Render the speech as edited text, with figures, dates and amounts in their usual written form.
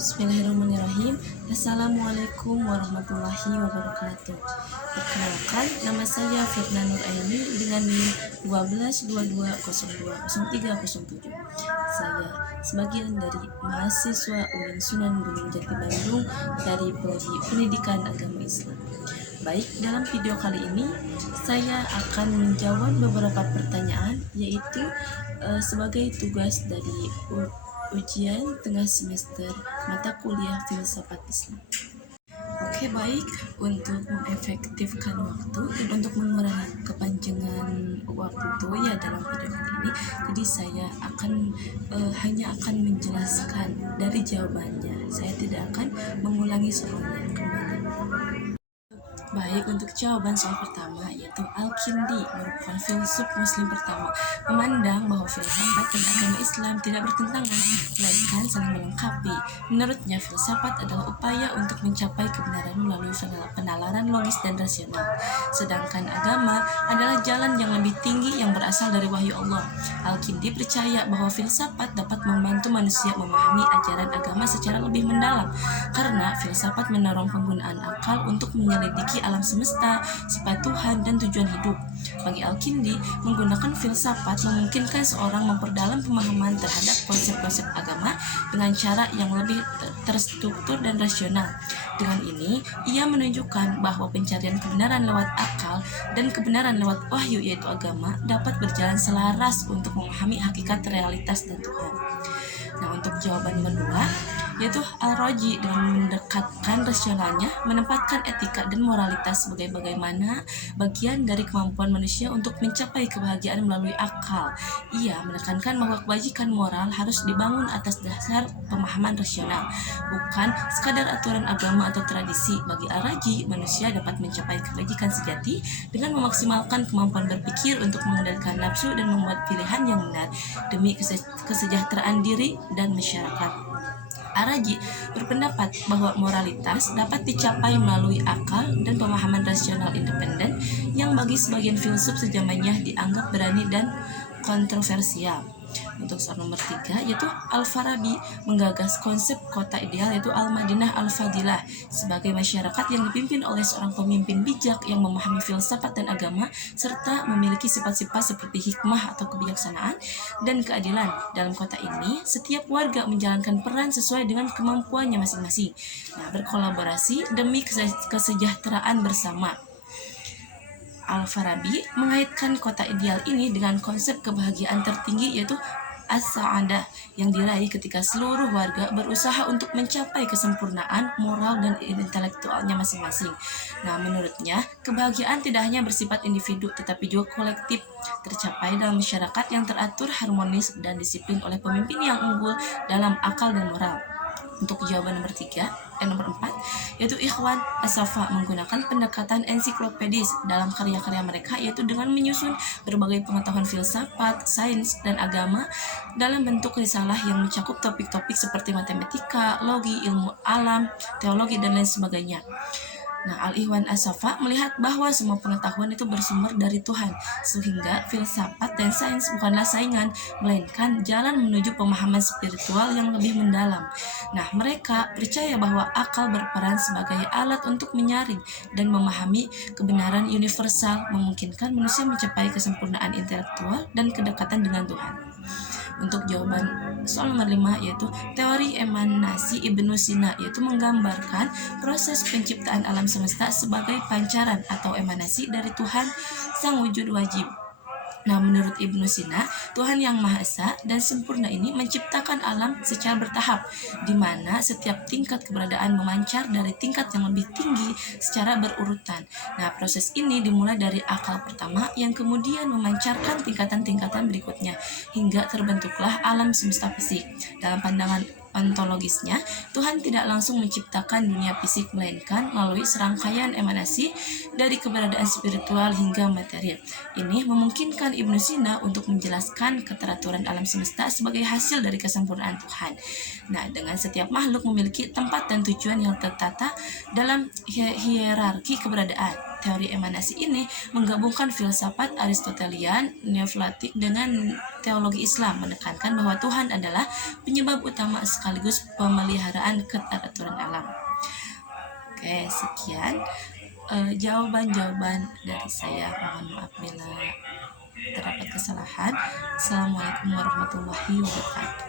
Bismillahirrahmanirrahim. Assalamualaikum warahmatullahi wabarakatuh. Perkenalkan, nama saya Firna Nur Aini dengan NIM 1222020307. Saya sebagian dari mahasiswa UIN Sunan Gunung Jati Bandung dari Prodi Pendidikan Agama Islam. Baik, dalam video kali ini saya akan menjawab beberapa pertanyaan, yaitu sebagai tugas dari ujian tengah semester mata kuliah filsafat Islam. Oke, baik, untuk mengefektifkan waktu dan untuk mengurangi kepanjangan waktu ya dalam video kali ini, jadi saya hanya akan menjelaskan dari jawabannya. Saya tidak akan mengulangi soalnya kembali. Baik, untuk jawaban soal pertama, yaitu Al-Kindi merupakan filsuf muslim pertama memandang bahwa filsafat dan agama Islam tidak bertentangan, melainkan saling melengkapi. Menurutnya, filsafat adalah upaya untuk mencapai kebenaran melalui penalaran logis dan rasional, sedangkan agama adalah jalan yang lebih tinggi yang berasal dari wahyu Allah. Al-Kindi percaya bahwa filsafat dapat membantu manusia memahami ajaran agama secara lebih mendalam, karena filsafat mendorong penggunaan akal untuk menyelidiki alam semesta, sifat Tuhan, dan tujuan hidup. Bagi Al-Kindi, menggunakan filsafat memungkinkan seorang memperdalam pemahaman terhadap konsep-konsep agama dengan cara yang lebih terstruktur dan rasional. Dengan ini, ia menunjukkan bahwa pencarian kebenaran lewat akal dan kebenaran lewat wahyu yaitu agama dapat berjalan selaras untuk memahami hakikat realitas dan Tuhan. Nah, untuk jawaban kedua, yaitu Al-Raji dengan mendekatkan rasionalnya, menempatkan etika dan moralitas sebagai bagaimana bagian dari kemampuan manusia untuk mencapai kebahagiaan melalui akal. Ia menekankan bahwa kebajikan moral harus dibangun atas dasar pemahaman rasional, bukan sekadar aturan agama atau tradisi. Bagi Al-Raji, manusia dapat mencapai kebajikan sejati dengan memaksimalkan kemampuan berpikir untuk mengendalikan nafsu dan membuat pilihan yang benar demi kesejahteraan diri dan masyarakat. Al-Raji berpendapat bahwa moralitas dapat dicapai melalui akal dan pemahaman rasional independen yang bagi sebagian filsuf sejamannya dianggap berani dan kontroversial. Untuk soal nomor 3, yaitu Al-Farabi menggagas konsep kota ideal yaitu Al-Madinah Al-Fadilah sebagai masyarakat yang dipimpin oleh seorang pemimpin bijak yang memahami filsafat dan agama serta memiliki sifat-sifat seperti hikmah atau kebijaksanaan dan keadilan. Dalam kota ini, setiap warga menjalankan peran sesuai dengan kemampuannya masing-masing, berkolaborasi demi kesejahteraan bersama. Al-Farabi mengaitkan kota ideal ini dengan konsep kebahagiaan tertinggi yaitu as-sa'adah yang diraih ketika seluruh warga berusaha untuk mencapai kesempurnaan moral dan intelektualnya masing-masing. Menurutnya, kebahagiaan tidak hanya bersifat individu tetapi juga kolektif, tercapai dalam masyarakat yang teratur, harmonis, dan disiplin oleh pemimpin yang unggul dalam akal dan moral. Untuk jawaban nomor 4, yaitu Ikhwan As-Safa menggunakan pendekatan ensiklopedis dalam karya-karya mereka, yaitu dengan menyusun berbagai pengetahuan filsafat, sains, dan agama dalam bentuk risalah yang mencakup topik-topik seperti matematika, logi, ilmu alam, teologi, dan lain sebagainya. Al-Ikhwan As-Safa melihat bahwa semua pengetahuan itu bersumber dari Tuhan, sehingga filsafat dan sains bukanlah saingan, melainkan jalan menuju pemahaman spiritual yang lebih mendalam. Mereka percaya bahwa akal berperan sebagai alat untuk menyaring dan memahami kebenaran universal, memungkinkan manusia mencapai kesempurnaan intelektual dan kedekatan dengan Tuhan. Untuk jawaban soal nomor 5, yaitu teori emanasi Ibnu Sina, yaitu menggambarkan proses penciptaan alam semesta sebagai pancaran atau emanasi dari Tuhan Sang Wujud Wajib. Menurut Ibnu Sina, Tuhan yang Maha Esa dan sempurna ini menciptakan alam secara bertahap, di mana setiap tingkat keberadaan memancar dari tingkat yang lebih tinggi secara berurutan. Proses ini dimulai dari akal pertama yang kemudian memancarkan tingkatan-tingkatan berikutnya, hingga terbentuklah alam semesta fisik. Dalam pandangan ontologisnya, Tuhan tidak langsung menciptakan dunia fisik, melainkan melalui serangkaian emanasi dari keberadaan spiritual hingga material. Ini memungkinkan Ibnu Sina untuk menjelaskan keteraturan alam semesta sebagai hasil dari kesempurnaan Tuhan. Dengan setiap makhluk memiliki tempat dan tujuan yang tertata dalam hierarki keberadaan. teori emanasi ini menggabungkan filsafat Aristotelian, Neoplatik dengan teologi Islam, menekankan bahwa Tuhan adalah penyebab utama sekaligus pemeliharaan keteraturan alam. Oke, sekian jawaban-jawaban dari saya. Mohon maaf bila terdapat kesalahan. Assalamualaikum warahmatullahi wabarakatuh.